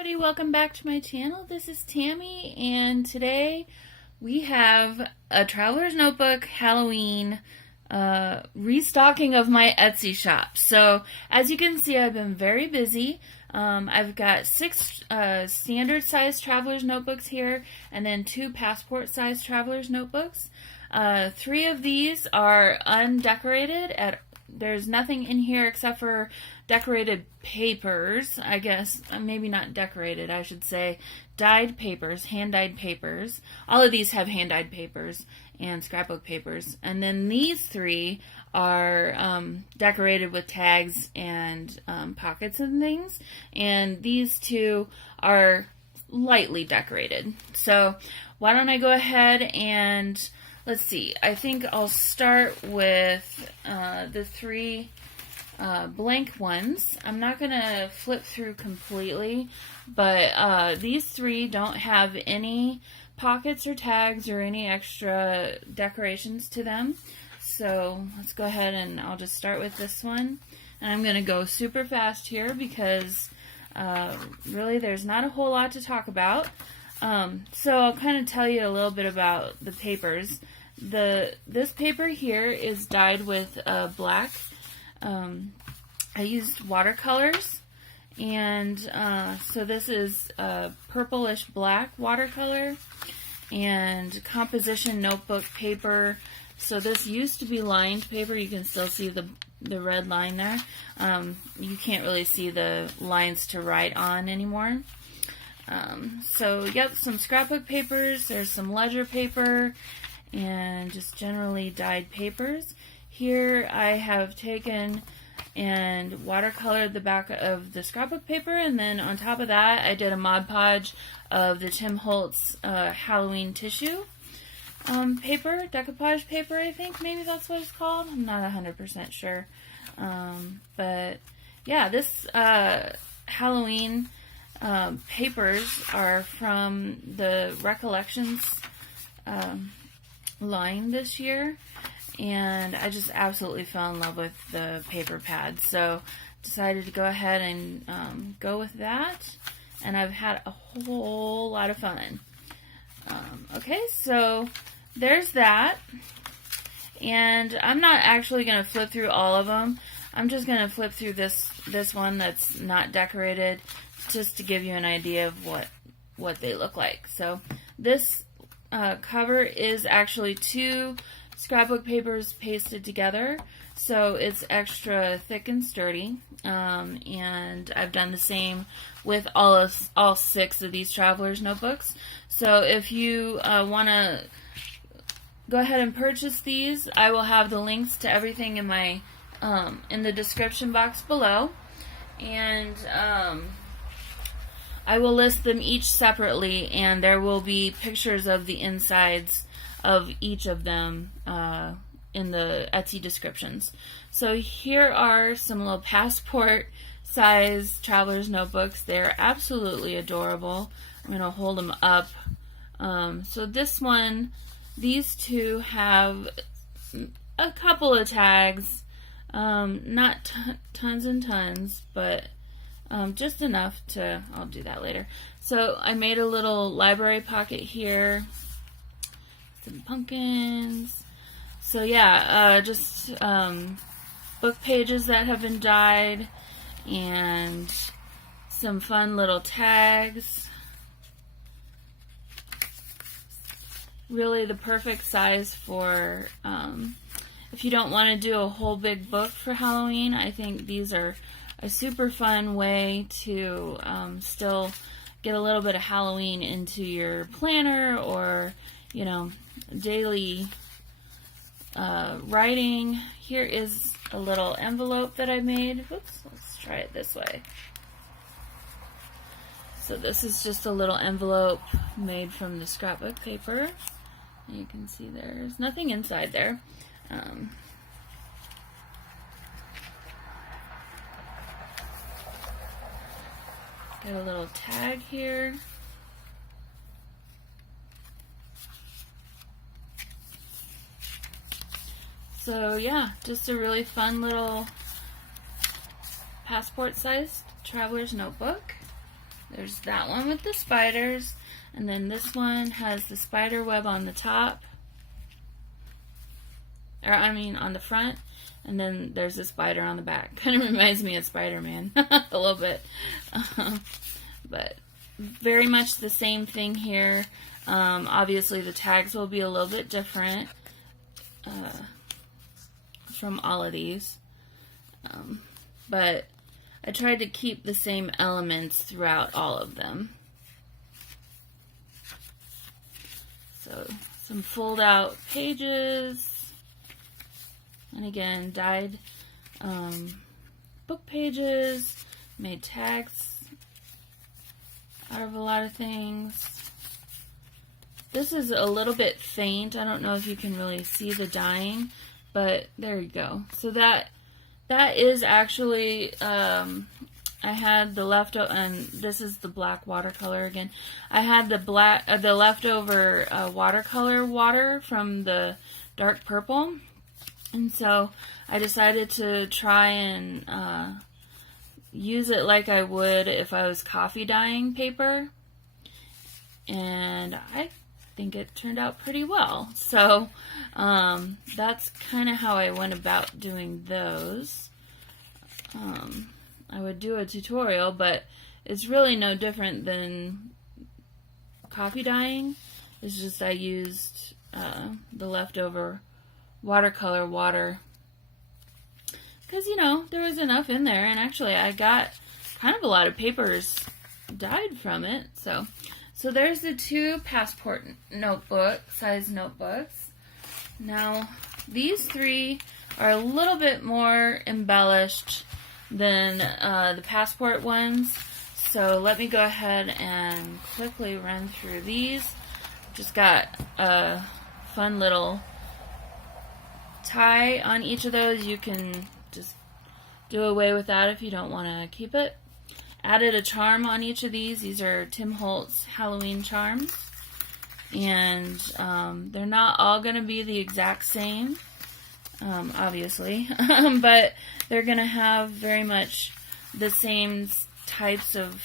Everybody, welcome back to my channel. This is Tammy, and today we have a Traveler's Notebook Halloween restocking of my Etsy shop. So as you can see, I've been very busy. I've got 6 standard size Traveler's Notebooks here, and then 2 passport size Traveler's Notebooks. 3 of these are undecorated. There's nothing in here except for decorated papers, I guess. Maybe not decorated, I should say. Dyed papers, hand-dyed papers. All of these have hand-dyed papers and scrapbook papers. And then these 3 are decorated with tags and pockets and things. And these 2 are lightly decorated. So why don't I go ahead and... let's see, I think I'll start with the 3 blank ones. I'm not going to flip through completely, but these 3 don't have any pockets or tags or any extra decorations to them. So let's go ahead and I'll just start with this one. And I'm going to go super fast here because really there's not a whole lot to talk about. So I'll kind of tell you a little bit about the papers. This paper here is dyed with black. I used watercolors, and so this is purplish black watercolor and composition notebook paper. So this used to be lined paper. You can still see the red line there. You can't really see the lines to write on anymore. So yep, some scrapbook papers, there's some ledger paper, and just generally dyed papers. Here I have taken and watercolored the back of the scrapbook paper, and then on top of that I did a Mod Podge of the Tim Holtz Halloween tissue paper, decoupage paper, I think maybe that's what it's called. I'm not 100% sure. But yeah, this Halloween papers are from the Recollections line this year, and I just absolutely fell in love with the paper pads, so decided to go ahead and go with that, and I've had a whole lot of fun. Okay, so there's that, and I'm not actually going to flip through all of them. I'm just going to flip through this one that's not decorated, just to give you an idea of what they look like. So this cover is actually 2 scrapbook papers pasted together, so it's extra thick and sturdy. And I've done the same with all 6 of these Traveler's Notebooks. So if you want to go ahead and purchase these, I will have the links to everything in my in the description box below, and I will list them each separately, and there will be pictures of the insides of each of them in the Etsy descriptions. So here are some little passport size Traveler's Notebooks. They're absolutely adorable. I'm going to hold them up. So this one, these 2 have a couple of tags, not tons and tons, but just enough to, I'll do that later. So I made a little library pocket here, some pumpkins. So yeah, just book pages that have been dyed, and some fun little tags. Really the perfect size for if you don't want to do a whole big book for Halloween. I think these are a super fun way to still get a little bit of Halloween into your planner, or you know, daily writing. Here is a little envelope that I made. Whoops, let's try it this way. So this is just a little envelope made from the scrapbook paper. You can see there's nothing inside there. Got a little tag here. So yeah, just a really fun little passport-sized traveler's notebook. there's that one with the spiders, and then this one has the spider web on the top, or I mean on the front, and then there's a spider on the back. Kind of reminds me of Spider-Man a little bit, but very much the same thing here. Obviously the tags will be a little bit different from all of these, but I tried to keep the same elements throughout all of them. So some fold out pages, and again dyed book pages, made tags out of a lot of things. This is a little bit faint. I don't know if you can really see the dyeing, but there you go. So that is actually, I had the leftover, and this is the black watercolor again. I had the leftover watercolor water from the dark purple, and so I decided to try and use it like I would if I was coffee dyeing paper, and I think it turned out pretty well. So that's kind of how I went about doing those. I would do a tutorial, but it's really no different than coffee dyeing. It's just I used the leftover watercolor water because, you know, there was enough in there, and actually I got kind of a lot of papers dyed from it. So there's the two passport notebook size notebooks. Now these three are a little bit more embellished than the passport ones, so let me go ahead and quickly run through these. Just got a fun little tie on each of those. You can just do away with that if you don't want to keep it. Added a charm on each of these. These are Tim Holtz Halloween charms, and they're not all going to be the exact same, obviously, but they're going to have very much the same types of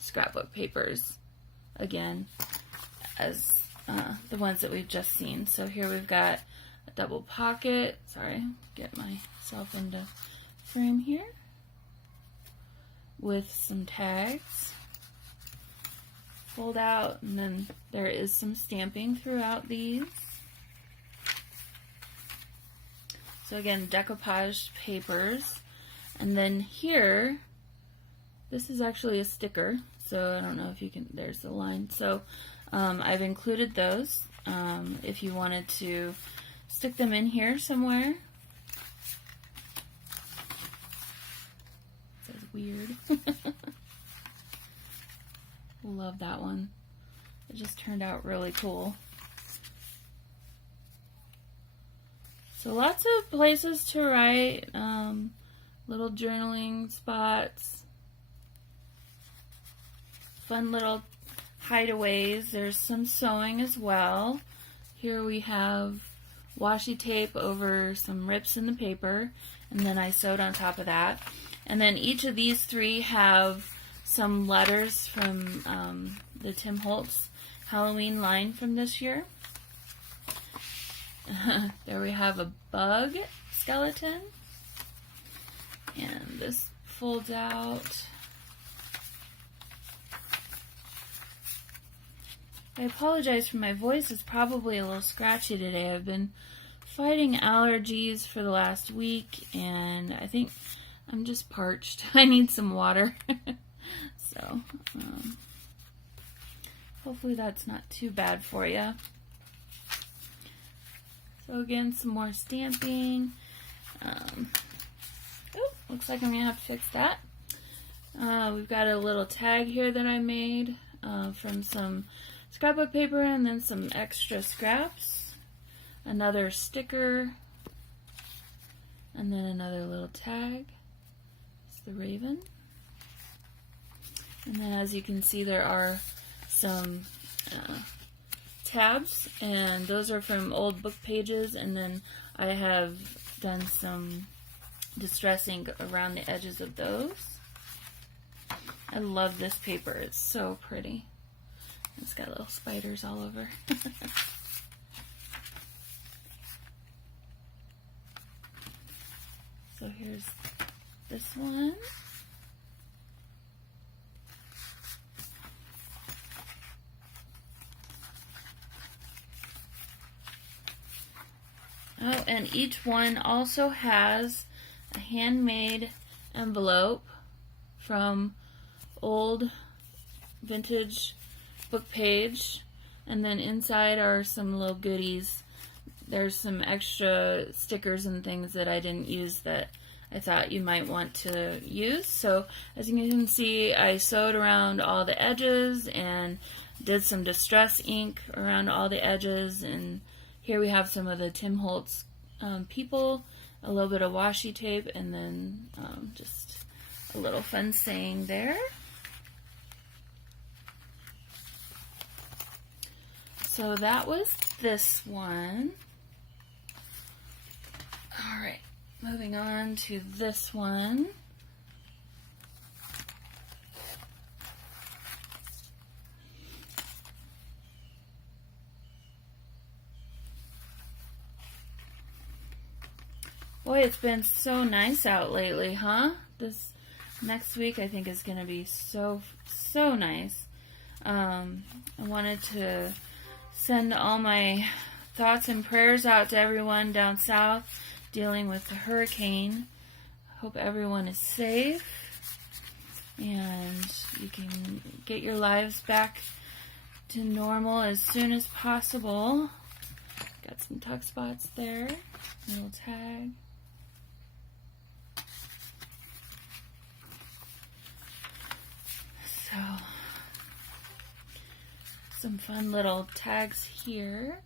scrapbook papers, again, as the ones that we've just seen. So here we've got a double pocket. Sorry, get myself into frame here. With some tags, fold out, and then there is some stamping throughout these. So again, decoupage papers, and then here, this is actually a sticker, so I don't know if you can, there's the line. So I've included those if you wanted to stick them in here somewhere. Weird. Love that one. It just turned out really cool. So lots of places to write, little journaling spots, fun little hideaways. There's some sewing as well. Here we have washi tape over some rips in the paper, and then I sewed on top of that. And then each of these three have some letters from the Tim Holtz Halloween line from this year. There we have a bug skeleton. And this folds out. I apologize for my voice. It's probably a little scratchy today. I've been fighting allergies for the last week, and I think I'm just parched. I need some water. So, hopefully that's not too bad for you. So again, some more stamping. Looks like I'm going to have to fix that. We've got a little tag here that I made from some scrapbook paper and then some extra scraps. Another sticker. And then another little tag. The raven. And then as you can see, there are some tabs, and those are from old book pages, and then I have done some distressing around the edges of those, I love this paper. It's so pretty. It's got little spiders all over. So here's this one. Oh, and each one also has a handmade envelope from old vintage book page, and then inside are some little goodies. There's some extra stickers and things that I didn't use that I thought you might want to use. So as you can see, I sewed around all the edges and did some distress ink around all the edges, and here we have some of the Tim Holtz people, a little bit of washi tape, and then just a little fun saying there. So that was this one. All right, moving on to this one. Boy, it's been so nice out lately, huh? This next week I think is going to be so nice. I wanted to send all my thoughts and prayers out to everyone down south dealing with the hurricane. Hope everyone is safe and you can get your lives back to normal as soon as possible. Got some tuck spots there, a little tag. So, some fun little tags here.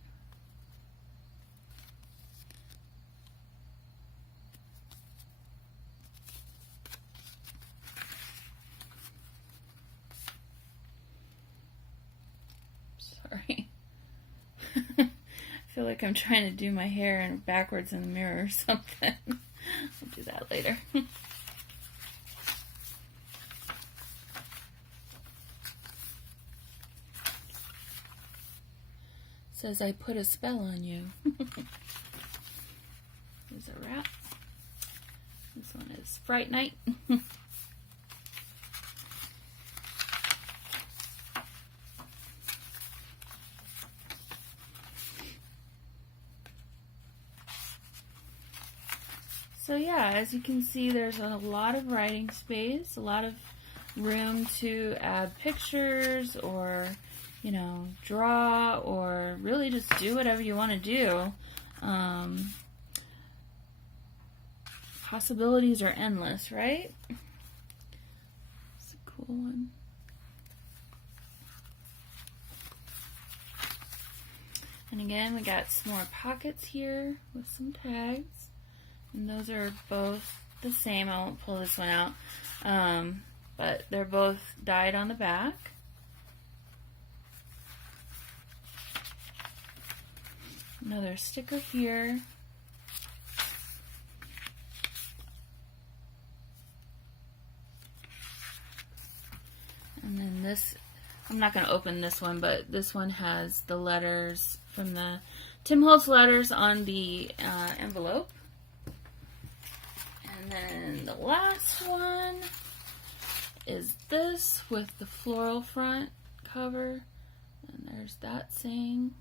Sorry. I feel like I'm trying to do my hair backwards in the mirror or something. I'll do that later. Says I put a spell on you. There's a wrap. This one is Fright Night. So yeah, as you can see, there's a lot of writing space, a lot of room to add pictures or, you know, draw, or really just do whatever you want to do. Possibilities are endless, right? It's a cool one. And again, we got some more pockets here with some tags. And those are both the same. I won't pull this one out. But they're both dyed on the back. Another sticker here. And then this, I'm not going to open this one, but this one has the letters from the Tim Holtz letters on the envelope. And then the last one is this with the floral front cover. And there's that saying.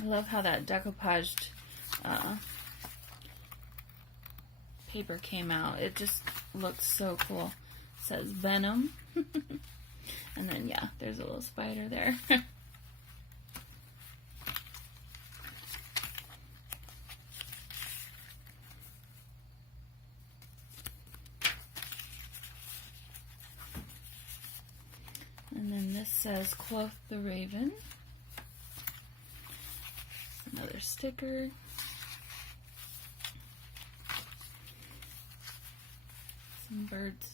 I love how that decoupaged paper came out. It just looks so cool. It says Venom. And then, yeah, there's a little spider there. And then this says Cloth the Raven. Another sticker. Some birds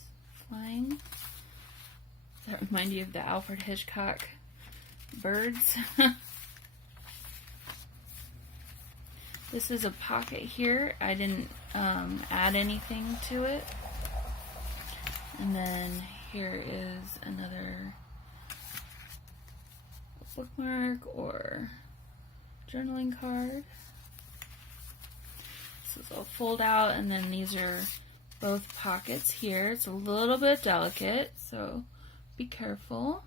flying. Does that remind you of the Alfred Hitchcock birds? This is a pocket here. I didn't add anything to it. And then here is another bookmark or journaling card. This will fold out, and then these are both pockets here. It's a little bit delicate, so be careful.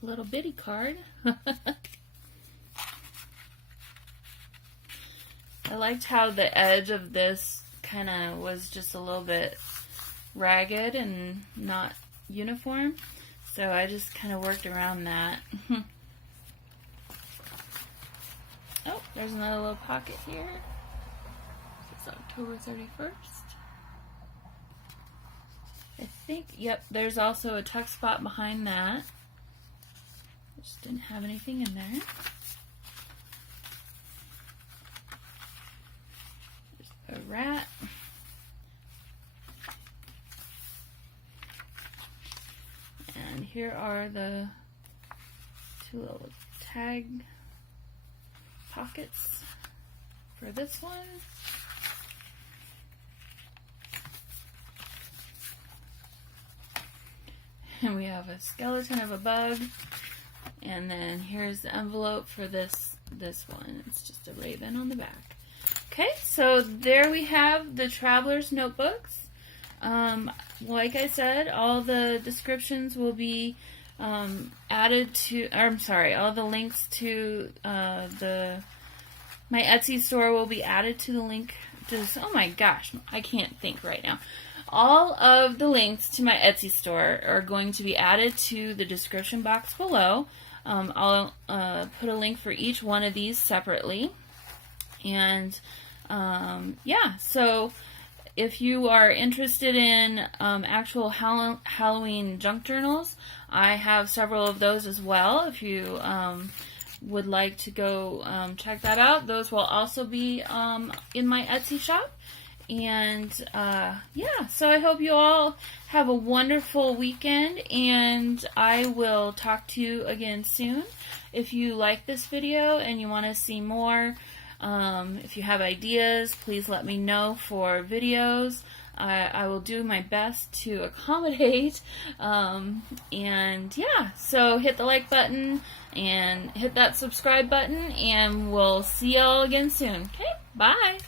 Little bitty card. I liked how the edge of this kind of was just a little bit ragged and not uniform, so I just kind of worked around that. Oh, there's another little pocket here. It's October 31st. I think, yep, there's also a tuck spot behind that. Just didn't have anything in there. There's a rat. And here are the two little tag pockets for this one. And we have a skeleton of a bug. And then here's the envelope for this one. It's just a raven on the back. Okay, so there we have the Traveler's Notebooks. Like I said, all the descriptions will be added to, or I'm sorry, all the links to my Etsy store will be added to the link. Oh my gosh, I can't think right now. All of the links to my Etsy store are going to be added to the description box below. I'll put a link for each one of these separately. And yeah, so if you are interested in actual Halloween junk journals, I have several of those as well. If you would like to go check that out, those will also be in my Etsy shop. And yeah, so I hope you all have a wonderful weekend, and I will talk to you again soon. If you like this video and you want to see more, if you have ideas, please let me know for videos. I will do my best to accommodate. And yeah, so hit the like button and hit that subscribe button, and we'll see y'all again soon. Okay, bye!